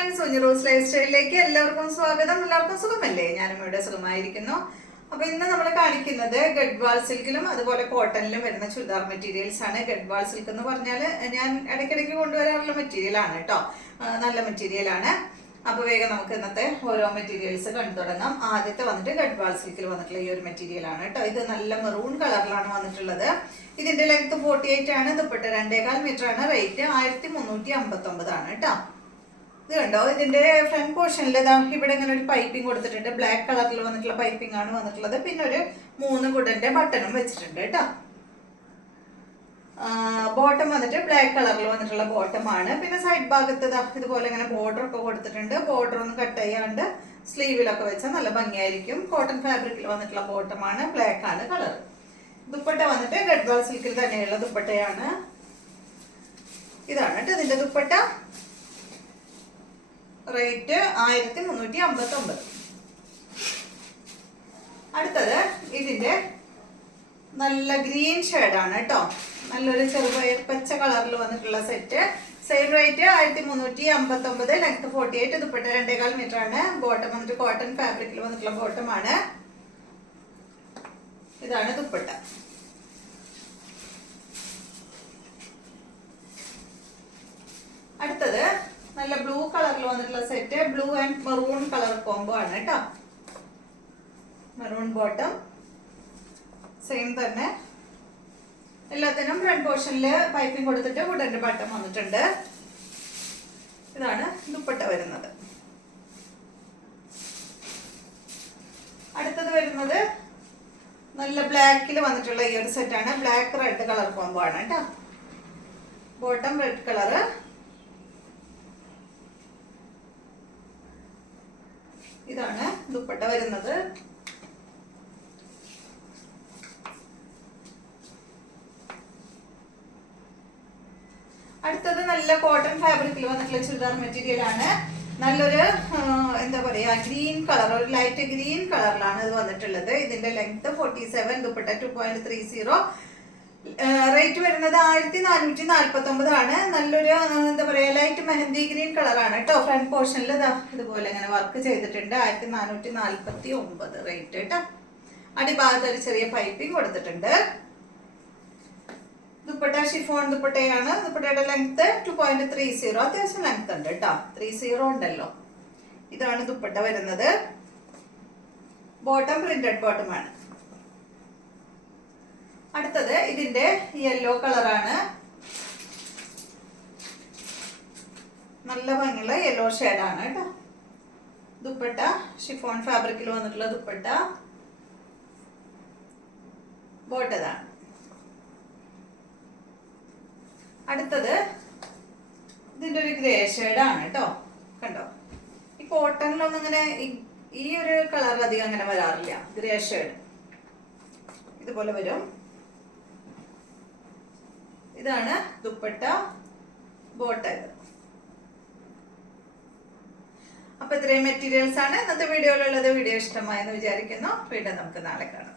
Friends, കുഞ്ഞുറോസ് life സ്റ്റൈലിലേക്ക് എല്ലാവർക്കും സ്വാഗതം. എല്ലാവർക്കും സുഖമല്ലേ? ഞാനും ഇവിടെ സുഖമായിരിക്കുന്നു. അപ്പൊ ഇന്ന് നമ്മൾ കാണിക്കുന്നത് ഗഡ്വാൾ സിൽക്കിലും അതുപോലെ കോട്ടണിലും വരുന്ന ചുരിദാർ മെറ്റീരിയൽസ് ആണ്. ഗഡ്വാൾ സിൽക്ക് എന്ന് പറഞ്ഞാൽ ഞാൻ ഇടയ്ക്കിടയ്ക്ക് കൊണ്ടുവരാറുള്ള മെറ്റീരിയൽ ആണ് കേട്ടോ. നല്ല മെറ്റീരിയൽ ആണ്. അപ്പൊ വേഗം നമുക്ക് ഇന്നത്തെ ഓരോ മെറ്റീരിയൽസ് കണ്ടു തുടങ്ങാം. ആദ്യത്തെ വന്നിട്ട് ഗഡ്വാൾ സിൽക്കിൽ വന്നിട്ടുള്ള ഈ ഒരു മെറ്റീരിയൽ ആണ് കേട്ടോ. ഇത് നല്ല മെറൂൺ കളറിലാണ് വന്നിട്ടുള്ളത്. ഇതിന്റെ ലെങ്ത് 48 ആണ്. ദുപ്പട്ട 2.25 മീറ്റർ ആണ്. റേറ്റ് 1359 ആണ് കേട്ടോ. ഇത് കണ്ടോ, ഇതിന്റെ ഫ്രണ്ട് പോർഷനിൽ ഇവിടെ ഇങ്ങനെ ഒരു പൈപ്പിംഗ് കൊടുത്തിട്ടുണ്ട്. ബ്ലാക്ക് കളറിൽ വന്നിട്ടുള്ള പൈപ്പിംഗ് ആണ് വന്നിട്ടുള്ളത്. പിന്നെ ഒരു 3 കുടന്റെ ബട്ടണും വെച്ചിട്ടുണ്ട് കേട്ടോ. ബോട്ടം വന്നിട്ട് ബ്ലാക്ക് കളറിൽ വന്നിട്ടുള്ള ബോട്ടം ആണ്. പിന്നെ സൈഡ് ഭാഗത്ത് ഇതുപോലെ ഇങ്ങനെ ബോർഡർ ഒക്കെ കൊടുത്തിട്ടുണ്ട്. ബോർഡർ ഒന്ന് കട്ട് ചെയ്യാണ്ട് സ്ലീവിലൊക്കെ വെച്ചാൽ നല്ല ഭംഗിയായിരിക്കും. കോട്ടൺ ഫാബ്രിക്കിൽ വന്നിട്ടുള്ള ബോട്ടം ആണ്. ബ്ലാക്ക് ആണ് കളർ. ദുപ്പട്ട വന്നിട്ട് ഗഡ്വാൾ സിൽക്കിൽ തന്നെയുള്ള ദുപ്പട്ടയാണ്. ഇതാണ് കേട്ടോ ഇതിന്റെ ദുപ്പട്ട. റേറ്റ് 1359. അടുത്തത് ഇതിന്റെ നല്ല ഗ്രീൻ ഷെയ്ഡാണ് കേട്ടോ. നല്ലൊരു ചെറുപയർ പച്ച കളറിൽ വന്നിട്ടുള്ള set. Same rate 1359. Length 48. Dupatta 2.25 metre ആണ്. ബോട്ടം വന്നിട്ട് കോട്ടൺ ഫാബ്രിക്കിൽ വന്നിട്ടുള്ള ബോട്ടം ആണ്. ഇതാണ് ദുപ്പട്ട. അടുത്തത് നല്ല ബ്ലൂ കളറിൽ വന്നിട്ടുള്ള set. Blue and maroon colour combo ആണ് കേട്ടോ. മെറൂൺ ബോട്ടം സെയിം തന്നെ. എല്ലാത്തിനും ഫ്രണ്ട് പോർഷനിൽ പൈപ്പിംഗ് കൊടുത്തിട്ട് വുഡന്റെ ബട്ടൺ വന്നിട്ടുണ്ട്. ഇതാണ് ദുപ്പട്ട വരുന്നത്. അടുത്തത് വരുന്നത് നല്ല ബ്ലാക്കിൽ വന്നിട്ടുള്ള ഈ ഒരു സെറ്റാണ്. ബ്ലാക്ക് റെഡ് കളർ കോംബോ ആണ് കേട്ടോ. Bottom red colour. ഇതാണ് ദുപ്പട്ട വരുന്നത്. അടുത്തത് നല്ല കോട്ടൺ ഫാബ്രിക്കിൽ വന്നിട്ടുള്ള ചുരിദാർ മെറ്റീരിയൽ ആണ്. നല്ലൊരു എന്താ പറയാ ഗ്രീൻ കളർ, ഒരു ലൈറ്റ് ഗ്രീൻ കളറിലാണ് ഇത് വന്നിട്ടുള്ളത്. ഇതിന്റെ ലെങ്ത് 47. ദുപ്പട്ട 2.30. റേറ്റ് വരുന്നത് 1449 ആണ്. നല്ലൊരു എന്താ പറയാ ലൈറ്റ് മെഹന്തി ഗ്രീൻ കളറാണ് കേട്ടോ. ഫ്രണ്ട് പോർഷനിൽ ഇതുപോലെ ഇങ്ങനെ വർക്ക് ചെയ്തിട്ടുണ്ട്. 1449 റേറ്റ് കേട്ടോ. അടിഭാഗത്ത് ഒരു ചെറിയ പൈപ്പിംഗ് കൊടുത്തിട്ടുണ്ട്. ദുപ്പട്ട ഷിഫോൺ ദുപ്പട്ടയാണ്. ദുപ്പട്ടയുടെ ലെങ്ത് 2.30. അത്യാവശ്യം ലെങ്ത് ഉണ്ട് കേട്ടോ. 30 ഉണ്ടല്ലോ. ഇതാണ് ദുപ്പട്ട വരുന്നത്. ബോട്ടം പ്രിന്റഡ് ബോട്ടം ആണ്. അടുത്തത് ഇതിന്റെ യെല്ലോ കളറാണ്. നല്ല ഭംഗിയുള്ള യെല്ലോ ഷെയ്ഡാണ് കേട്ടോ. ദുപ്പട്ട ഷിഫോൺ ഫാബ്രിക്കിൽ വന്നിട്ടുള്ള ദുപ്പട്ട. ബോട്ടതാണ്. അടുത്തത് ഇതിന്റെ ഒരു ഗ്രേ ഷെയ്ഡാണ് കേട്ടോ. കണ്ടോ, ഈ കോട്ടണിലൊന്നും ഇങ്ങനെ ഈ ഒരു കളർ അധികം അങ്ങനെ വരാറില്ല. ഗ്രേ ഷെയ്ഡ് ഇതുപോലെ വരും. ഇതാണ് ദുപ്പട്ട. ബോട്ടം. അപ്പൊ ഇത്രയും മെറ്റീരിയൽസ് ആണ് ഇന്നത്തെ വീഡിയോയിലുള്ളത്. വീഡിയോ ഇഷ്ടമായെന്ന് വിചാരിക്കുന്നു. വീണ്ടും നമുക്ക് നാളെ കാണാം.